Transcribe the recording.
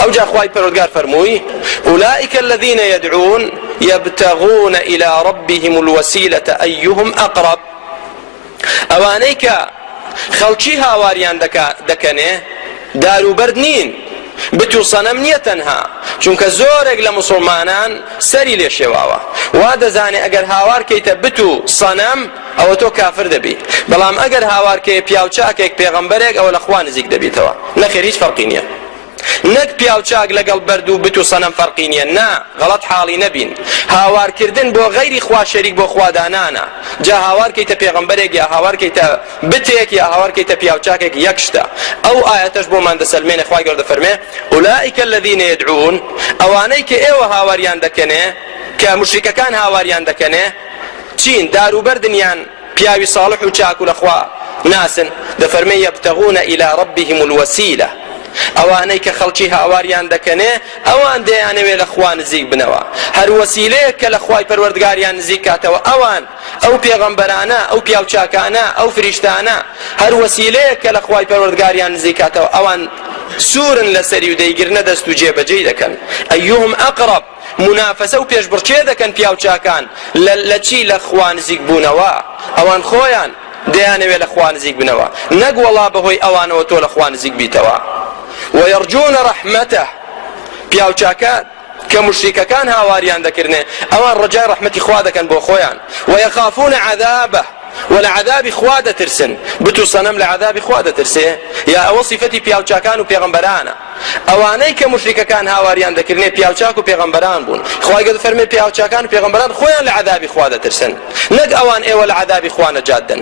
أو جاء خواي پروردگار فرموي أولئك الذين يدعون يبتغون إلى ربهم الوسيلة أيهم أقرب أوانيك خەڵکی هاواریان دەکەنێ داروبەرد نین بتو سەنەم نییە تەنها چونکە زۆرێک لە موسڵمانان سەری لێ شێواوە وا دەزانێ ئەگەر هاوارکەیتە بتو سەنەم ئەوە تۆ کافر دەبی بەڵام ئەگەر هاوارکەیە پیاوچاکێک پێغەمبەرێک ئەوە لە خوا نزیک دەبیتەوە نەخێر هیچ فەرقی نییە نەک پیاوچاک لەگەڵ بەرد و بت و سەنەم فەرقی نییە نا غەڵەت حاڵی نەبین هاوارکردن بۆ غەیری خوا شەریک بۆ خوادانانە جا هاوارکەیتە پێغەمبەرێک یا هاوارکەیتە بتێک یا هاوارکەیتە پیاوچاکێک یەک شتە ئەو ئایەتەش بۆمان دەسەلمێنێ خوای گەورە دەفەرمێ أولئك الذين يدعون ئەوانەی کە ئێوە هاواریان دەکەنێ کە موشریکەکان هاواریان دەکەنێ چین داروبەردنیان پیاوی صالح و چاک و لە خوا ناسن دەفەرمێ يبتغون إلى ربهم الوسيلة ئەوانەی کە خەڵکی هاواریان دەکەنێ ئەوان دەیانەوێ لە خوا نزیک بنەوە هەر وەسیلەیەک کە لە خوای پەروەردگاریان نزیک کاتەوە ئەوان ئەو پێغەمبەرانە ئەو پیاوچاکانە ئەو فریشتانە هەر وەسیلەیەک کە لە خوای پەروەردگاریان نزیک کاتەوە ئەوان سورن لەسەری و دەیگرنە دەست و جێبەجێی دەکەن ئەیوهم ئەقرب منافسە و پێشبڕکێ دەکەن پیاوچاکان لە چی لە خوا نزیک بوونەوە ئەوان خۆیان دەیانەوێ لە خوا نزیک بنەوە نەک وەڵا بەهۆی ئەوانەوە تۆ لە خوا نزیک بیتەوە ويرجون رحمته پیاوچاکان کە مشریکەکان هاواریان دەکردنێ ئەوان ڕجای ڕەحمەتی خوا دەکەن بۆ خۆیان ويخافون عذابه ولا عذابی خوا دەترسن بتو سەنەم لە عذابی خوا دەترسێ یا ئەوە صفەتی پیاوچاکان و پێغەمبەرانە ئەوانەی کە مشریکەکان هاواریان دەکردنێ پیاوچاک و پێغەمبەران بوون خوای گەورە فەرمێ پیاوچاکان و پێغەمبەران خۆیان لە عذابی خوا دەترسن نەک ئەوان ئێوە لە عذابی خوا نەجات دەن